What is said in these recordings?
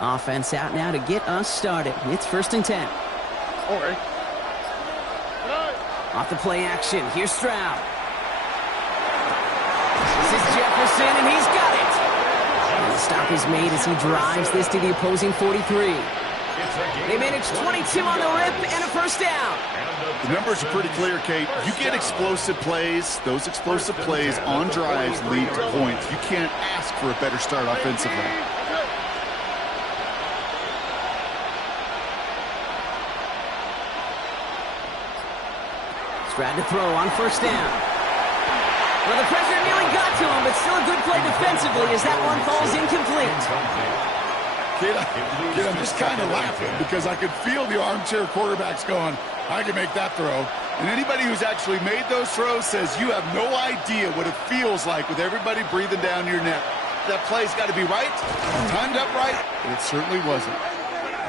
Offense out now to get us started. It's 1st and 10. Okay. Off the play action. Here's Stroud. This is Jefferson, and he's got it. And the stop is made as he drives this to the opposing 43. They manage 22 on the rip and a 1st down. The numbers are pretty clear, Kate. You get explosive plays. Those explosive plays on drives lead to points. You can't ask for a better start offensively. Stroud to throw on 1st down. Well, the pressure nearly got to him, but still a good play defensively as that one falls incomplete. Kid, I'm just kind of laughing because I could feel the armchair quarterbacks going, I can make that throw. And anybody who's actually made those throws says you have no idea what it feels like with everybody breathing down your neck. That play's got to be right, timed up right, and it certainly wasn't.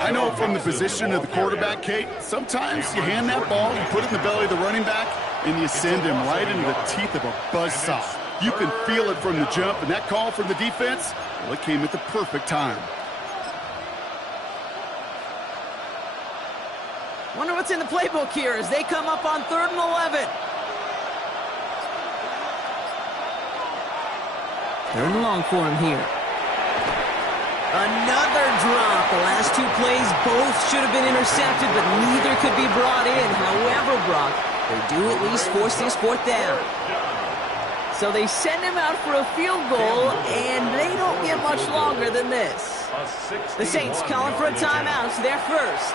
I know from the position of the quarterback, Kate, sometimes you hand that ball, you put it in the belly of the running back, and you send him right into the teeth of a buzzsaw. You can feel it from the jump, and that call from the defense, well, it came at the perfect time. Wonder what's in the playbook here as they come up on 3rd and 11. 3rd and long for him here. Another drop. The last 2 plays both should have been intercepted, but neither could be brought in. However, Brock, they do at least force this 4th down. So they send him out for a field goal, and they don't get much longer than this. The Saints calling for a timeout. They're first.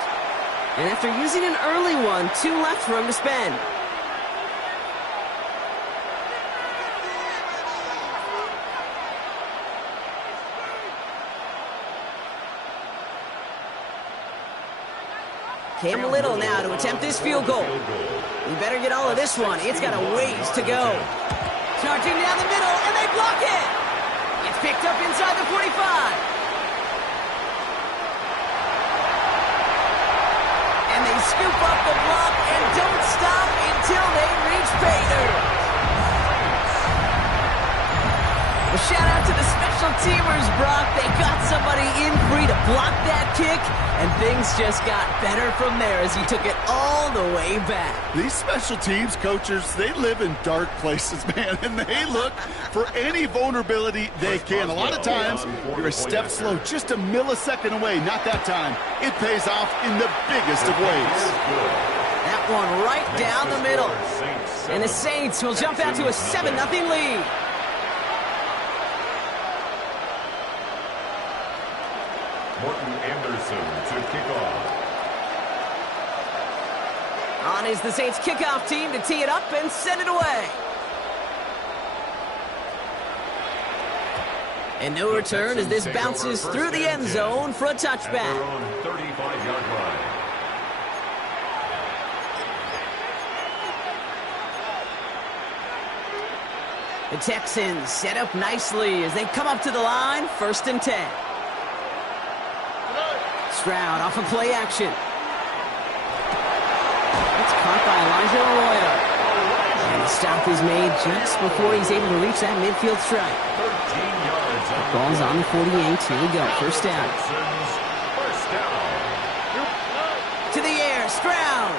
And after using an early one, 2 left for him to spend. Cam Little now to attempt this field goal. We better get all of this one. It's got a ways to go. Charging down the middle, and they block it. It's picked up inside the 45. And they scoop up the block and don't stop until they reach pay dirt. A shout out to the special teamers, Brock. They got somebody in free to block that kick, and things just got better from there as he took it all the way back. These special teams coaches, they live in dark places, man, and they look for any vulnerability they can. A lot of times, you're a step slow, just a millisecond away. Not that time. It pays off in the biggest of ways. That one right down the middle. And the Saints will jump out to a 7-0 lead. Morton Anderson to kick off. On is the Saints kickoff team to tee it up and send it away. And no return as this bounces through the end zone for a touchback. On 35-yard line. The Texans set up nicely as they come up to the line, 1st and 10. Stroud off of play action. It's caught by Elijah Arroyo. And the stop is made just before he's able to reach that midfield strike. 13 yards. The ball's on the 48. Here we go. 1st down. First down. To the air. Stroud.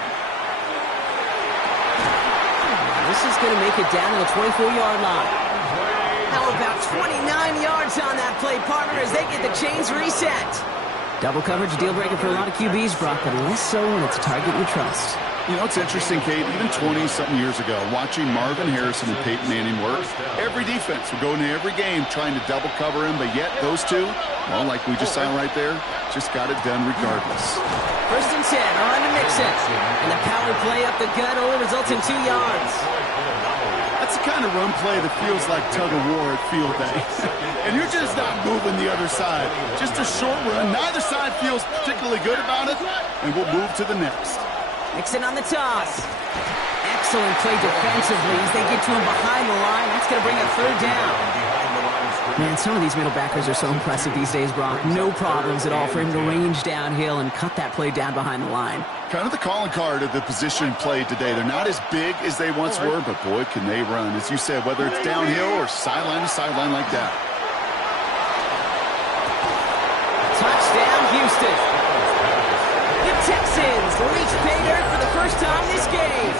This is going to make it down to the 24-yard line. How about 29 yards on that play, partner, as they get the chains reset. Double coverage, deal breaker for a lot of QBs, Brock, but less so when it's a target you trust. You know, it's interesting, Kate, even 20-something years ago, watching Marvin Harrison and Peyton Manning work, every defense would go into every game trying to double cover him, but yet those two, well, like we just saw right there, just got it done regardless. 1st and 10, on to Mixon. And the power play up the gut only results in 2 yards. That's the kind of run play that feels like tug-of-war at field day. And you're just not moving the other side. Just a short run. Neither side feels particularly good about it, and we'll move to the next. Mixon on the toss. Excellent play defensively as they get to him behind the line. That's going to bring a 3rd down. Man, some of these middle backers are so impressive these days, Brock. No problems at all for him to range downhill and cut that play down behind the line. Kind of the calling card of the position played today. They're not as big as they once were, but boy, can they run. As you said, whether it's downhill or sideline to sideline like that. Touchdown. Texans reach pay dirt for the first time this game.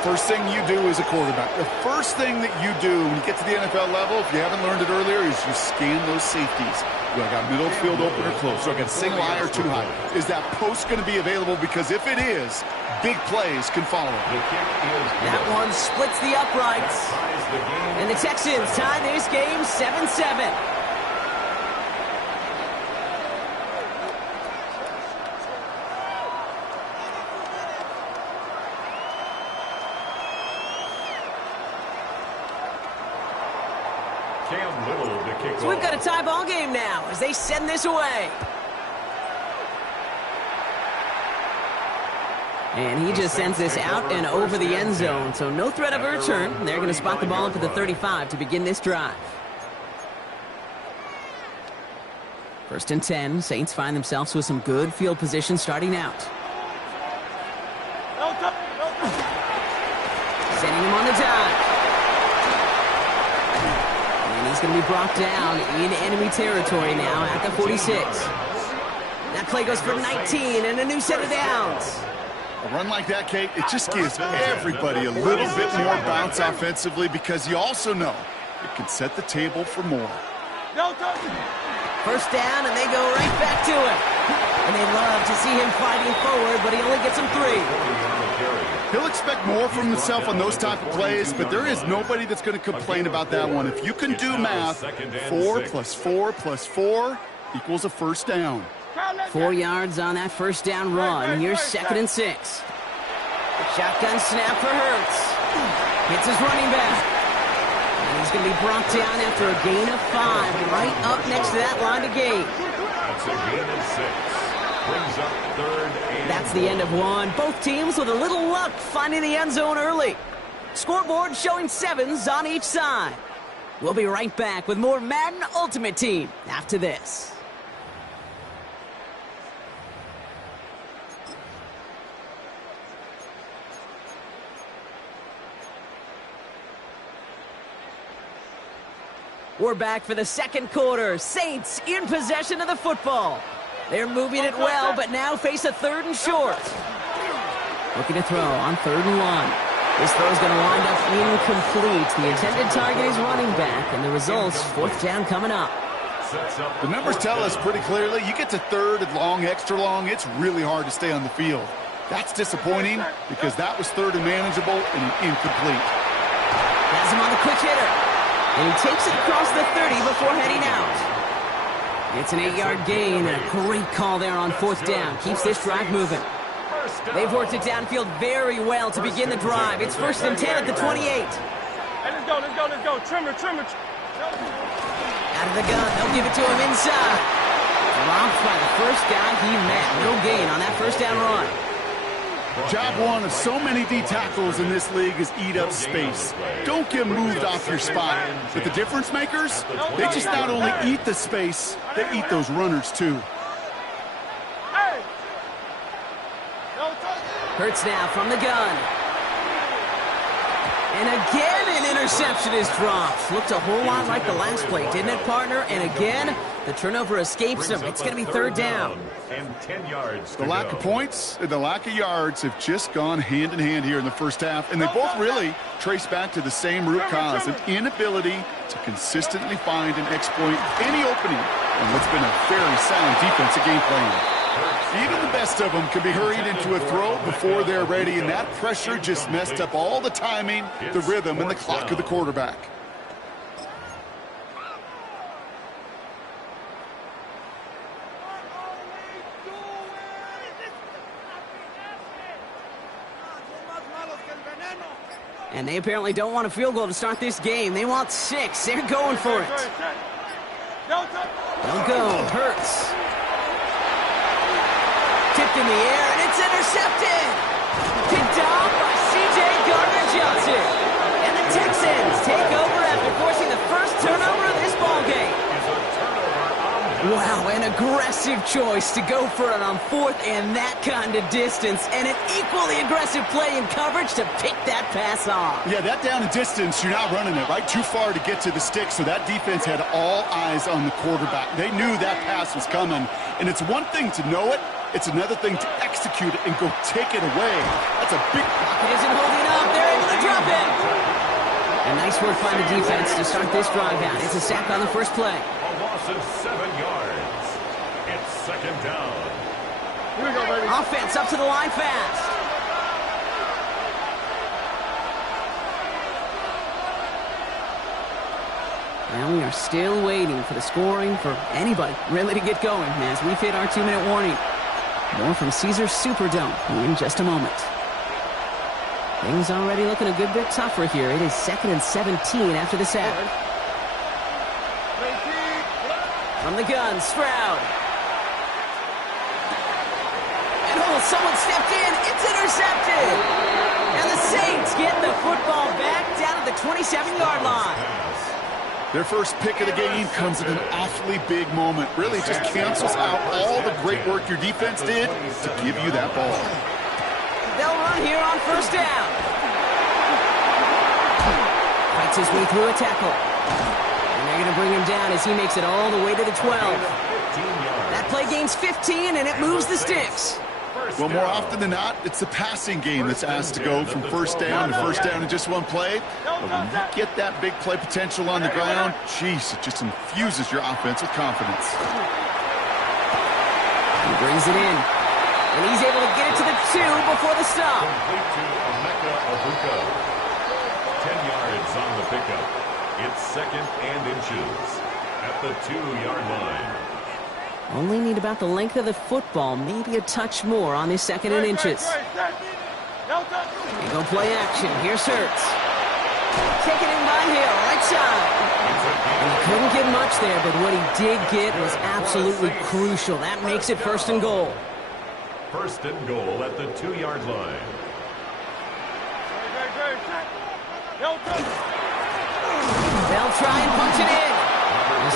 First thing you do as a quarterback, the first thing that you do when you get to the NFL level, if you haven't learned it earlier, is you scan those safeties. Do I got middle field open or close? So I got single high or too high? Is that post going to be available? Because if it is, big plays can follow. That one splits the uprights. And the Texans tie this game 7-7. So we've got a tie ball game now as they send this away. And he just sends this out and over the end zone, so no threat of a return. They're going to spot the ball up at the 35 to begin this drive. First and 10, Saints find themselves with some good field position starting out. Sending him on the dive. He's going to be brought down in enemy territory now at the 46. That play goes for 19 and a new set of downs. A run like that, Kate, it just gives everybody a little bit more bounce offensively because you also know it can set the table for more. First down, and they go right back to it. And they love to see him fighting forward, but he only gets them 3. He'll expect more from himself on those type of plays, but there is nobody that's going to complain about that one. If you can do math, 4 + 4 + 4 equals a first down. 4 yards on that first down run. Here's 2nd and 6. Shotgun snap for Hurts. Hits his running back. And he's going to be brought down after a gain of 5, right up next to that line of gain. That's a gain of 6. Brings up 3rd and That's the end of one. Both teams with a little luck finding the end zone early. Scoreboard showing 7s on each side. We'll be right back with more Madden Ultimate Team after this. We're back for the second quarter. Saints in possession of the football. They're moving it well, but now face a 3rd and short. Looking to throw on 3rd and 1. This throw is going to wind up incomplete. The intended target is running back, and the result's 4th down coming up. The numbers tell us pretty clearly, you get to 3rd and long, extra long, it's really hard to stay on the field. That's disappointing because that was 3rd and manageable and an incomplete. Has him on the quick hitter. And he takes it across the 30 before heading out. It's an 8-yard gain, and a great call there on 4th down. Keeps this drive moving. They've worked it downfield very well to begin the drive. It's 1st and 10 at the 28. Hey, let's go. Trimmer. Out of the gun, they'll give it to him inside. Dropped by the first guy he met. No gain on that first down run. Job one of so many D tackles in this league is eat up space. Don't get moved off your spot. But the difference makers, they just not only eat the space, they eat those runners too. Hurts now from the gun. And again, an interception is dropped. Looked a whole lot like the last play, didn't it, partner? And again, the turnover escapes him. It's going to be 3rd down. And 10 yards. The lack of points and the lack of yards have just gone hand in hand here in the first half, and they both really trace back to the same root cause, an inability to consistently find and exploit any opening on what's been a very sound defensive game plan. Even the best of them can be hurried into a throw before they're ready, and that pressure just messed up all the timing, the rhythm, and the clock of the quarterback. And they apparently don't want a field goal to start this game. They want 6. They're going for it. They'll go. Hurts. Tipped in the air, and it's intercepted. Picked off by C.J. Gardner-Johnson. And the Texans take over after forcing the first turnover of this ballgame. Wow, an aggressive choice to go for it on 4th and that kind of distance, and an equally aggressive play in coverage to pick that pass off. Yeah, that down and distance, you're not running it, right? Too far to get to the stick, so that defense had all eyes on the quarterback. They knew that pass was coming, and it's one thing to know it, it's another thing to execute it and go take it away. That's a big... It isn't holding up. They're able to drop it. A nice work by the defense to start this drive out. It's a sack on the first play. A loss of 7 yards. It's second down. Here we go, baby. Offense up to the line fast. Well, we are still waiting for the scoring for anybody really to get going as we've hit our 2-minute warning. More from Caesars Superdome in just a moment. Things already looking a good bit tougher here. It is 2nd and 17 after the sack. From the gun, Stroud. And someone stepped in. It's intercepted. And the Saints get the football back down to the 27-yard line. Their first pick of the game comes at an awfully big moment. Really just cancels out all the great work your defense did to give you that ball. They'll run here on first down. Fights his way through a tackle. And they're going to bring him down as he makes it all the way to the 12. That play gains 15, and it moves the sticks. Well, more often than not, it's the passing game that's asked to go from first down to first down in just one play. But when you get that big play potential on the ground, geez, it just infuses your offense with confidence. He brings it in. And he's able to get it to the 2 before the stop. Complete to Emeka Abuka. 10 yards on the pickup. It's 2nd and inches at the 2-yard line. Only need about the length of the football, maybe a touch more on this 2nd and inches. They go play action. Here's Hurts. Taken in by Hill, right side. And he couldn't get much there, but what he did get was absolutely crucial. That makes it 1st and goal. 1st and goal at the 2-yard line. They'll try and punch it in.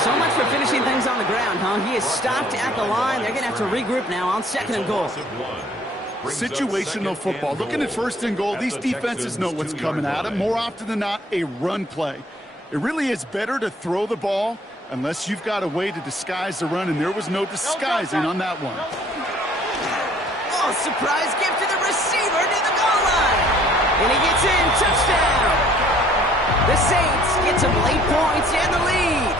So much for finishing things on the ground, huh? He is stopped at the line. They're going to have to regroup now on 2nd and goal. Situational football. Looking at 1st and goal, these defenses know what's coming at them. More often than not, a run play. It really is better to throw the ball unless you've got a way to disguise the run, and there was no disguising on that one. Oh, surprise gift to the receiver near the goal line. And he gets in. Touchdown. The Saints get some late points and the lead.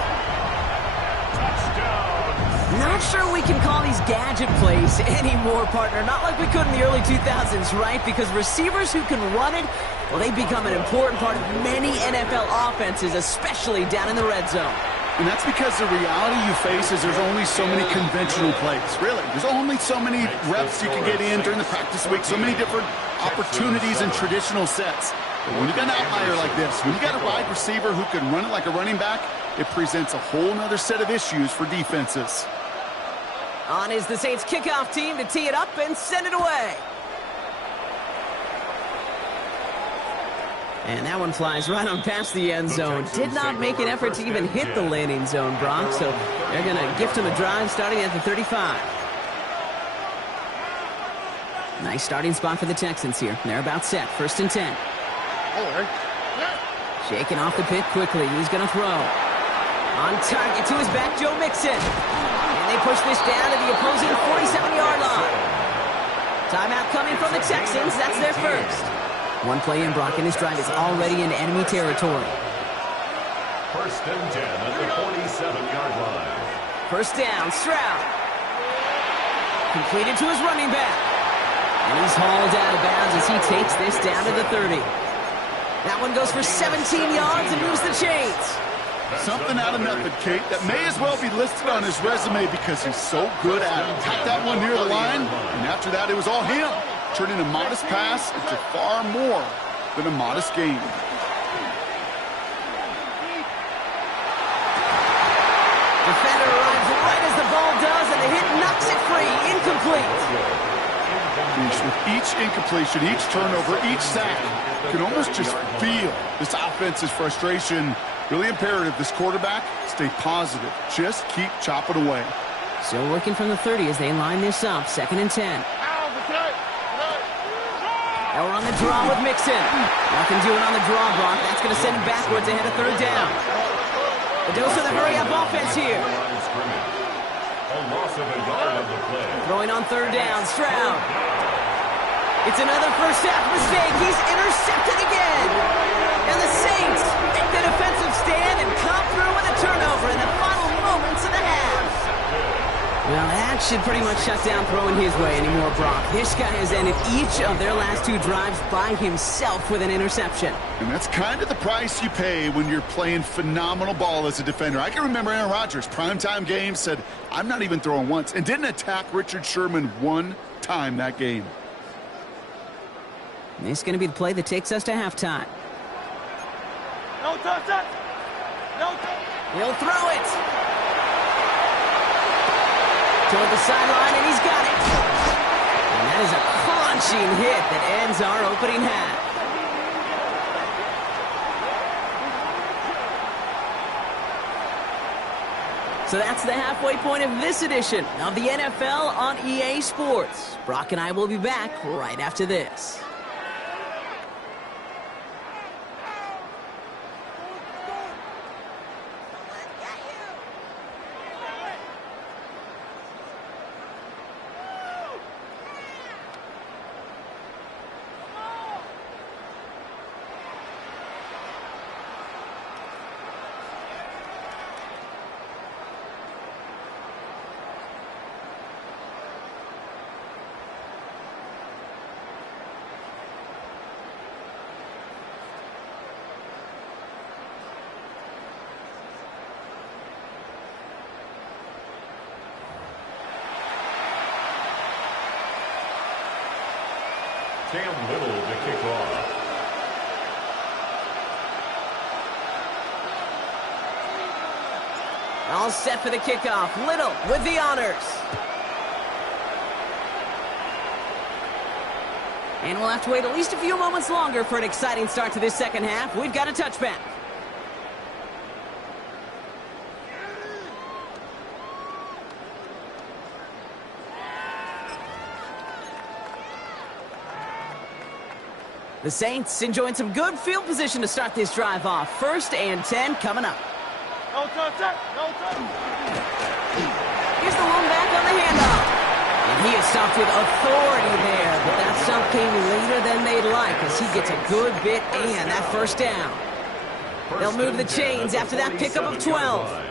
Not sure we can call these gadget plays anymore, partner. Not like we could in the early 2000s, right? Because receivers who can run it, well, they become an important part of many NFL offenses, especially down in the red zone. And that's because the reality you face is there's only so many conventional plays. Really, there's only so many reps you can get in during the practice week, so many different opportunities and traditional sets. But when you got an outlier like this, when you got a wide receiver who can run it like a running back, it presents a whole other set of issues for defenses. On is the Saints kickoff team to tee it up and send it away. And that one flies right on past the end zone. Did not make an effort to even hit the landing zone, Brock. So they're going to gift him a drive starting at the 35. Nice starting spot for the Texans here. They're about set. 1st and 10. Shaking off the pick quickly. He's going to throw. On target to his back, Joe Mixon. And they push this down to the opposing 47-yard line. Timeout coming from the Texans. That's their first. One play in, Brock, and this drive is already in enemy territory. 1st and 10 at the 47-yard line. 1st down, Stroud. Completed to his running back. And he's hauled out of bounds as he takes this down to the 30. That one goes for 17 yards and moves the chains. Something out of nothing, Kate, that may as well be listed on his resume because he's so good at it. Tapped that one near the line, and after that, it was all him. Turning a modest pass into far more than a modest game. Defender arrives right as the ball does, and the hit knocks it free. Incomplete. With each incompletion, each turnover, each sack, you can almost just feel this offense's frustration Really imperative this quarterback stay positive. Just keep chopping away. Still working from the 30 as they line this up. 2nd and 10. Now we're on the draw with Mixon. Nothing doing on the draw, Brock. That's going to send him backwards ahead of 3rd down. The dose of the hurry-up offense here. A loss of a yard on the play. Throwing on 3rd down. Stroud. It's another first half mistake. He's intercepted again. And the Saints make the defensive stand and come through with a turnover in the final moments of the half. Well, that should pretty much shut down throwing his way anymore, Brock. This guy has ended each of their last 2 drives by himself with an interception. And that's kind of the price you pay when you're playing phenomenal ball as a defender. I can remember Aaron Rodgers, primetime game, said, I'm not even throwing once, and didn't attack Richard Sherman 1 time that game. And this is going to be the play that takes us to halftime. No touchdown. No touchdown. He'll throw it. Toward the sideline, and he's got it. And that is a crunching hit that ends our opening half. So that's the halfway point of this edition of the NFL on EA Sports. Brock and I will be back right after this. Cam Little to kick off. All set for the kickoff. Little with the honors. And we'll have to wait at least a few moments longer for an exciting start to this second half. We've got a touchback. The Saints enjoying some good field position to start this drive off. 1st and 10 coming up. No touchdown. No touchdown. Here's the one back on the handoff. And he is stopped with authority there, but that stop came later than they'd like as he gets a good bit and that 1st down. They'll move the chains after that pickup of 12.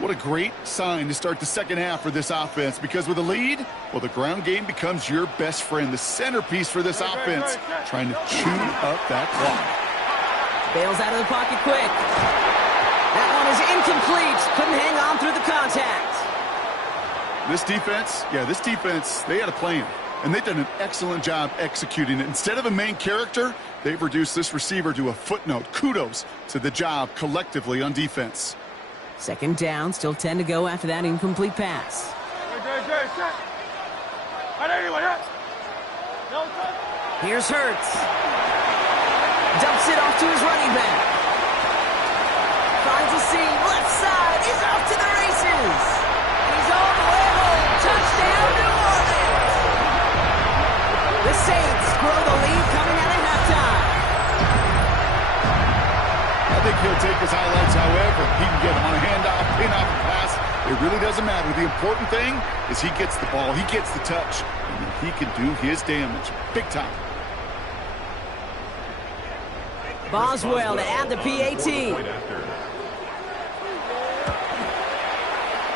What a great sign to start the second half for this offense, because with a lead, well, the ground game becomes your best friend, the centerpiece for this offense, trying to chew up that clock. Bails out of the pocket quick. That one is incomplete. Couldn't hang on through the contact. This defense, they had a plan, and they've done an excellent job executing it. Instead of a main character, they've reduced this receiver to a footnote. Kudos to the job collectively on defense. 2nd down, still 10 to go after that incomplete pass. Here's Hurts. Dumps it off to his running back. Finds a seam, left side, he's off to the races. He's all the way home. Touchdown, New Orleans. The Saints grow the lead coming out of halftime. I think he'll take his highlights however he can get them on a handoff, pin off a pass. It really doesn't matter. The important thing is he gets the ball, he gets the touch, and then he can do his damage. Big time. Boswell to add the PAT.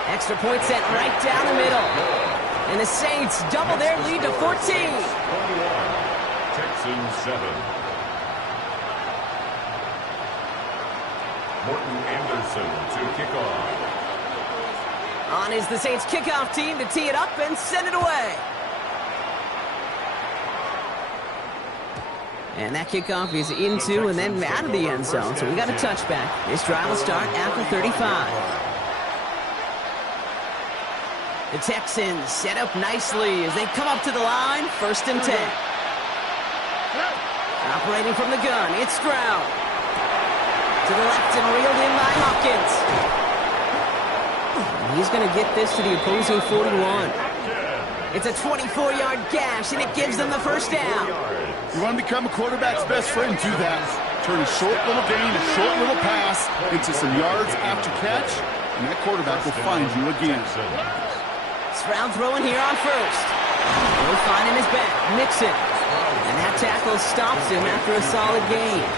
Extra point sent right down the middle. And the Saints double their lead to 14. 21. Texans 7. Morton Anderson to kick off. On is the Saints kickoff team to tee it up and send it away. And that kickoff is into and then out of the end zone. So we got a touchback. This drive will start after 35. The Texans set up nicely as they come up to the line. 1st and 10. Operating from the gun, it's Stroud. To the left and reeled in by Hopkins. He's going to get this to the opposing 41. It's a 24-yard gash, and it gives them the first down. You want to become a quarterback's best friend, do that. Turn a short little gain, a short little pass into some yards after catch, and that quarterback will find you again. Stroud throwing here on first. He'll find in his back, Mixon. And that tackle stops him after a solid gain.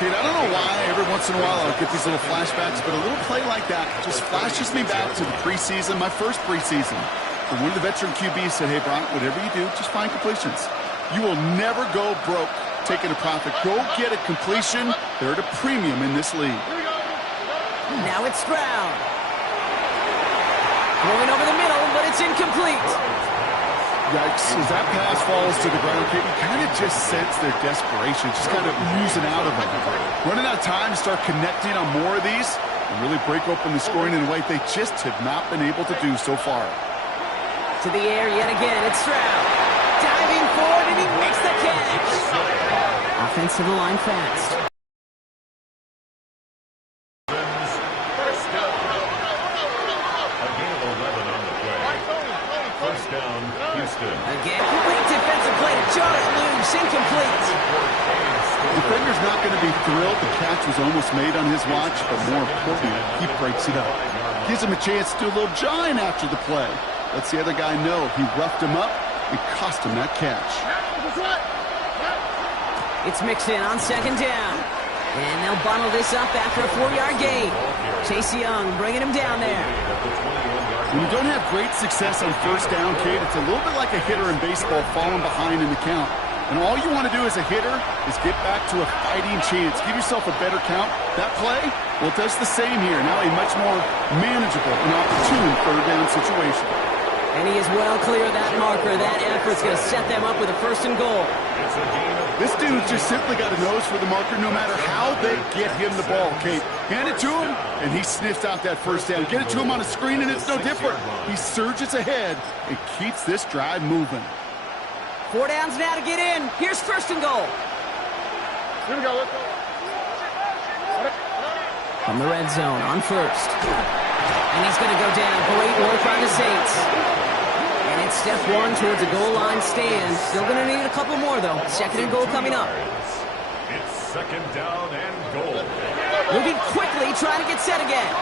Kate, I don't know why every once in a while I'll get these little flashbacks, but a little play like that just flashes me back to the preseason, my first preseason. And one of the veteran QBs said, hey, Brock, whatever you do, just find completions. You will never go broke taking a profit. Go get a completion. They're at a premium in this league. Now it's Stroud. Throwing over the middle, but it's incomplete. Yikes, as that pass falls to the ground, Kate, you kind of just sense their desperation, just kind of oozing out of them. Running out of time to start connecting on more of these and really break open the scoring in a way they just have not been able to do so far. To the air yet again, it's Stroud. Diving forward, and he makes the catch. Offense to the line fast. Again, great defensive play to jar it loose, incomplete. The defender's not going to be thrilled. The catch was almost made on his watch, but more importantly, he breaks it up. Gives him a chance to do a little jawing after the play. Lets the other guy know he roughed him up and cost him that catch. It's Mixon on second down. And they'll bundle this up after a 4-yard gain. Chase Young bringing him down there. When you don't have great success on first down, Kate, it's a little bit like a hitter in baseball falling behind in the count. And all you want to do as a hitter is get back to a fighting chance. Give yourself a better count. That play, well, it does the same here. Now a much more manageable and opportune third down situation. And he is well clear of that marker. That effort's going to set them up with a first and goal. This dude just simply got a nose for the marker no matter how they get him the ball, Kate. Hand it to him, and he sniffs out that first down. Get it to him on a screen, and it's no different. He surges ahead and keeps this drive moving. 4 downs now to get in. Here's first and goal. Here we go. Let's go. From the red zone on first. And he's going to go down. Great work by the Saints. And it's step one towards a goal line stand. Still going to need a couple more, though. Second and goal coming up. It's second down and goal. Moving quickly, trying to get set again.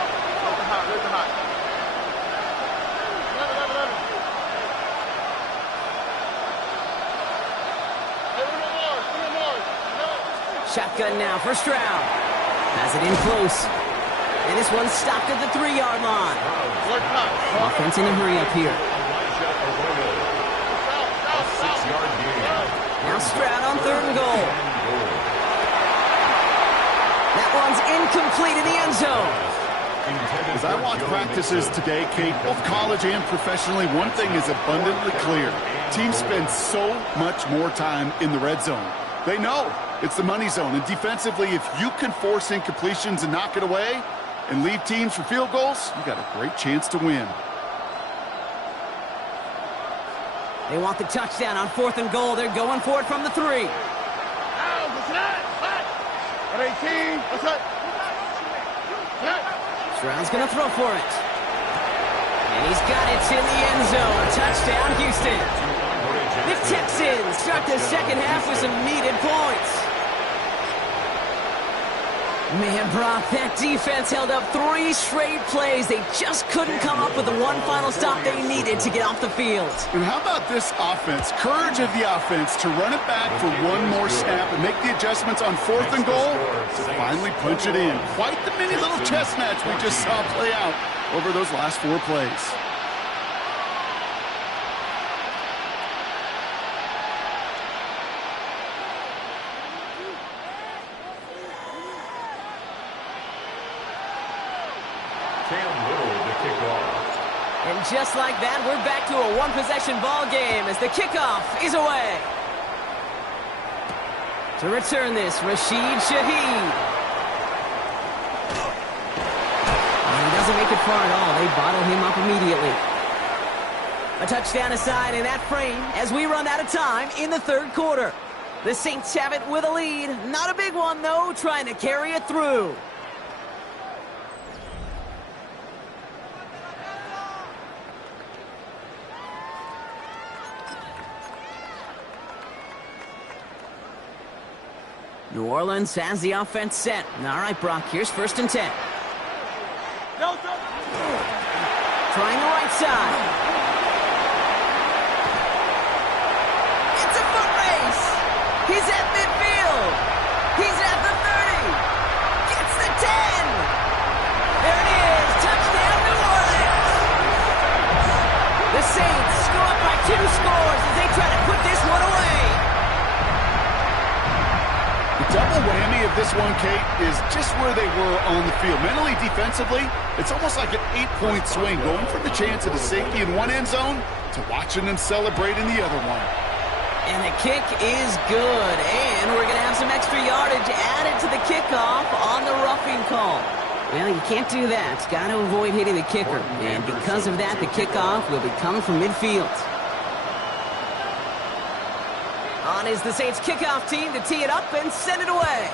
Shotgun now for Stroud. Has it in close. And this one's stopped at the 3-yard line. Offense in a hurry up here. Now Stroud on third and goal. That one's incomplete in the end zone. As I watch practices today, Kate, both college and professionally, one thing is abundantly clear. Teams spend so much more time in the red zone. They know it's the money zone. And defensively, if you can force incompletions and knock it away and leave teams for field goals, you got a great chance to win. They want the touchdown on fourth and goal. They're going for it from the 3. Stroud's going to throw for it. And he's got it in the end zone. Touchdown, Houston. The Texans start the second half with some needed points. Man, Brock, that defense held up 3 straight plays. They just couldn't come up with the one final stop they needed to get off the field. And how about this offense? Courage of the offense to run it back for one more snap and make the adjustments on fourth and goal to finally punch it in. Quite the mini little chess match we just saw play out over those last 4 plays. And just like that, we're back to a one-possession ball game as the kickoff is away. To return this, Rashid Shaheed. And he doesn't make it far at all. They bottle him up immediately. A touchdown aside in that frame as we run out of time in the third quarter. The Saints have it with a lead. Not a big one, though, trying to carry it through. New Orleans has the offense set. All right, Brock, here's 1st and 10. Trying the right side. It's a foot race. He's at midfield. He's at the 30. Gets the 10. There it is. Touchdown, New Orleans. The Saints score up by 2 scores as they try to put this one away. The double whammy of this one, Kate, is just where they were on the field. Mentally, defensively, it's almost like an 8-point swing, going from the chance of the safety in one end zone to watching them celebrate in the other one. And the kick is good, and we're going to have some extra yardage added to the kickoff on the roughing call. Well, you can't do that. Got to avoid hitting the kicker, and because of that, the kickoff will be coming from midfield. On is the Saints kickoff team to tee it up and send it away.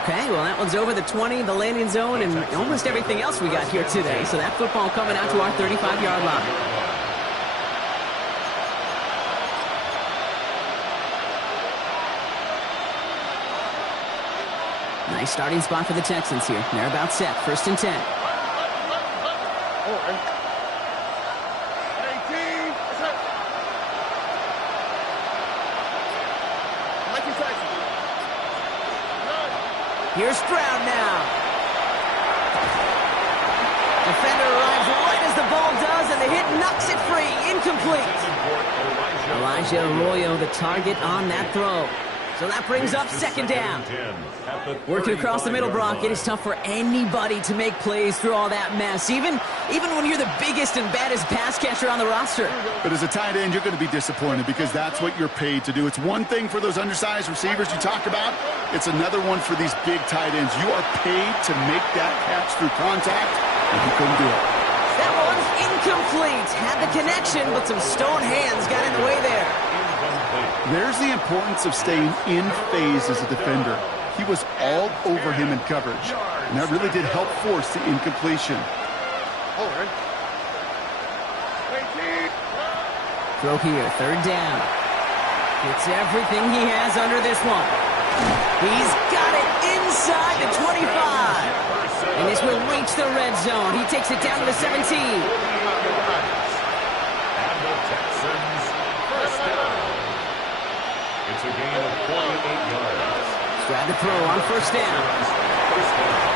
Okay, well, that one's over the 20, the landing zone, and almost everything else we got here today. So that football coming out to our 35-yard line. Nice starting spot for the Texans here. They're about set. 1st and 10. Here's Stroud now. Defender arrives right as the ball does, and the hit knocks it free. Incomplete. Elijah Arroyo, the target on that throw. So that brings up 2nd down. Working across the middle, Brock, it is tough for anybody to make plays through all that mess, even when you're the biggest and baddest pass catcher on the roster. But as a tight end, you're going to be disappointed because that's what you're paid to do. It's one thing for those undersized receivers you talked about. It's another one for these big tight ends. You are paid to make that catch through contact, and you couldn't do it. That one's incomplete. Had the connection, but some stone hands got in the way there. There's the importance of staying in phase as a defender. He was all over him in coverage, and that really did help force the incompletion. Throw here, 3rd down. It's everything he has under this one. He's got it inside the 25. And this will reach the red zone. He takes it down to the 17. And the Texans first down. It's a gain of 48 yards. Grab the throw on 1st down.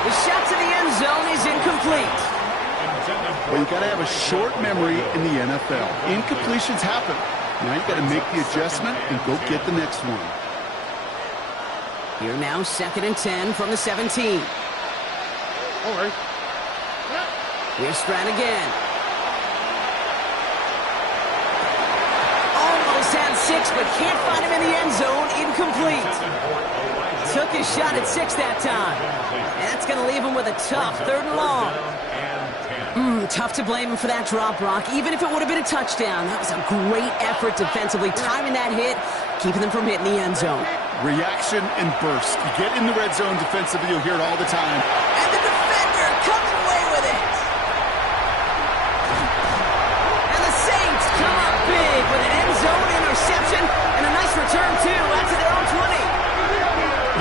The shot to the end zone is incomplete. Well, you got to have a short memory in the NFL. Incompletions happen. Now you got to make the adjustment and go get the next one. Here now, 2nd and 10 from the 17. Here's Stroud again. Almost had 6, but can't find him in the end zone. Incomplete. Took his shot at 6 that time. And that's going to leave him with a tough 3rd and long. Tough to blame him for that drop, Brock. Even if it would have been a touchdown, that was a great effort defensively, timing that hit, keeping them from hitting the end zone. Reaction and burst. You get in the red zone defensively, you'll hear it all the time. And the defender comes away with it. And the Saints come up big with an end zone interception and a nice return, too, out to their own 20.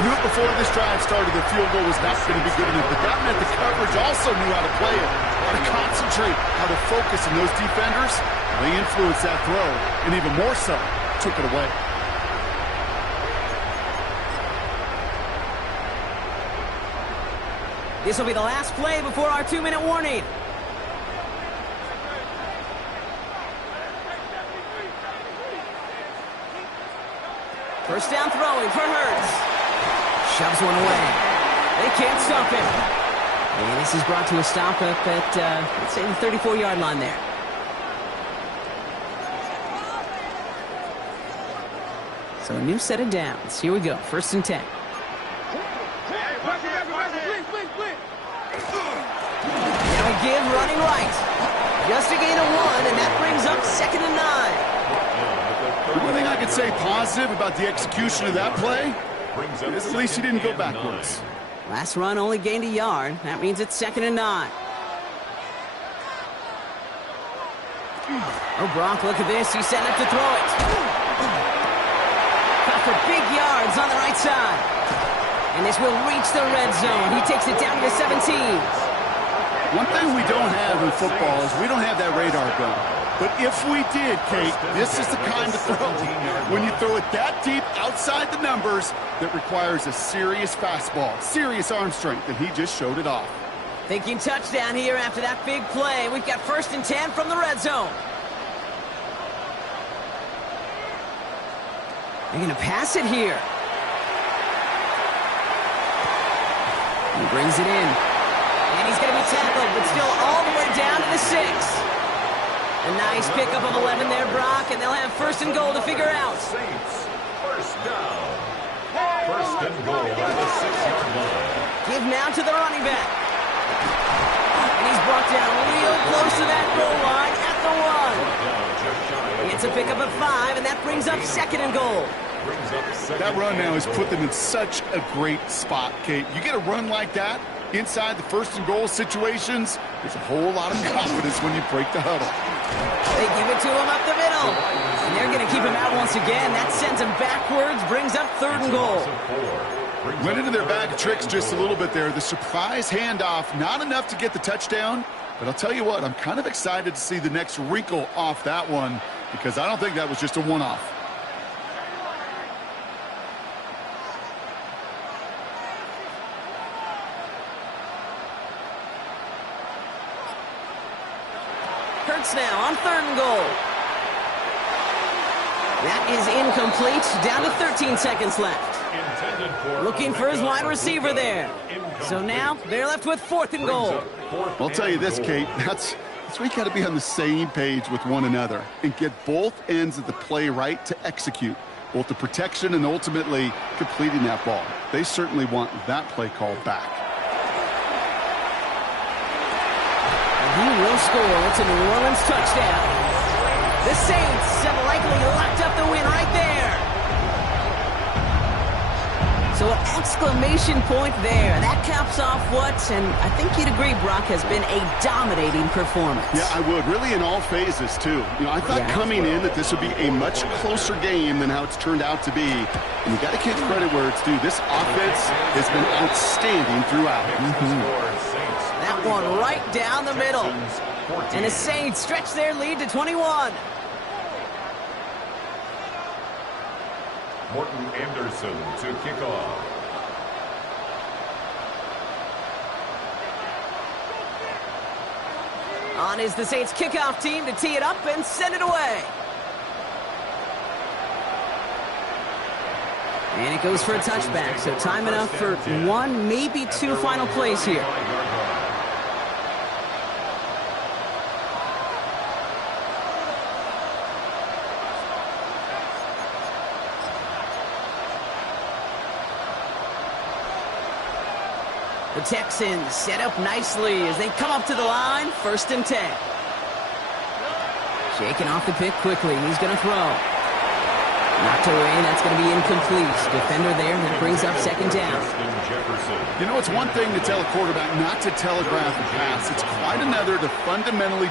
You knew it before this drive started, the field goal was not going to be good enough, but that meant the coverage also knew how to play it, how to concentrate, how to focus, and those defenders, they influenced that throw, and even more so, took it away. This will be the last play before our 2-minute warning. First down throwing for Hurts. Shoves one away. They can't stop him. And this is brought to a stop up at, let's say, the 34-yard line there. So a new set of downs. Here we go. 1st and 10. Now a give running right. Just a gain of 1, and that brings up 2nd and 9. The only thing I could say positive about the execution of that play is at least he didn't go backwards. Last run only gained a yard. That means it's 2nd and 9. Oh, Brock, look at this. He's setting up to throw it. Got for big yards on the right side. And this will reach the red zone. He takes it down to the 17. One thing we don't have in football is we don't have that radar gun. But if we did, Kate, this is the kind of throw when you throw it that deep outside the numbers that requires a serious fastball, serious arm strength, and he just showed it off. Thinking touchdown here after that big play. We've got 1st and 10 from the red zone. They're going to pass it here. He brings it in. And he's going to be tackled, but still all the way down to the 6. A nice pickup of 11 there, Brock, and they'll have 1st and goal to figure out. Saints, 1st down. 1st and goal at the 6-yard line. Give now to the running back. And he's brought down real close to that goal line at the 1. It's a pickup of 5, and that brings up 2nd and goal. That run now has put them in such a great spot, Kate. You get a run like that inside the 1st and goal situations, there's a whole lot of confidence when you break the huddle. They give it to him up the middle. And they're going to keep him out once again. That sends him backwards, brings up 3rd and goal. Went into their bag of tricks just a little bit there. The surprise handoff, not enough to get the touchdown. But I'll tell you what, I'm kind of excited to see the next wrinkle off that one because I don't think that was just a one-off. Hurts now on 3rd and goal. That is incomplete. Down to 13 seconds left. Looking for his wide receiver there. So now they're left with 4th and goal. I'll tell you this, Kate, that's where you got to be on the same page with one another and get both ends of the play right to execute, both the protection and ultimately completing that ball. They certainly want that play called back. He will score. It's a New Orleans touchdown. The Saints have likely locked up the win right there. So an exclamation point there. That caps off what, and I think you'd agree, Brock, has been a dominating performance. Yeah, I would. Really in all phases, too. You know, I thought coming in that this would be a much closer game than how it's turned out to be. And you got to give credit where it's due. This offense has been outstanding throughout. That one right down the middle. And the Saints stretch their lead to 21. Morton Anderson to kick off. On is the Saints kickoff team to tee it up and send it away. And it goes for a touchback, so time enough for 1, maybe 2 final plays here. The Texans set up nicely as they come up to the line, 1st and 10. Shaking off the pick quickly. He's going to throw. Knocked away. That's going to be incomplete. Defender there. That brings up 2nd down. You know, it's one thing to tell a quarterback not to telegraph a pass. It's quite another to fundamentally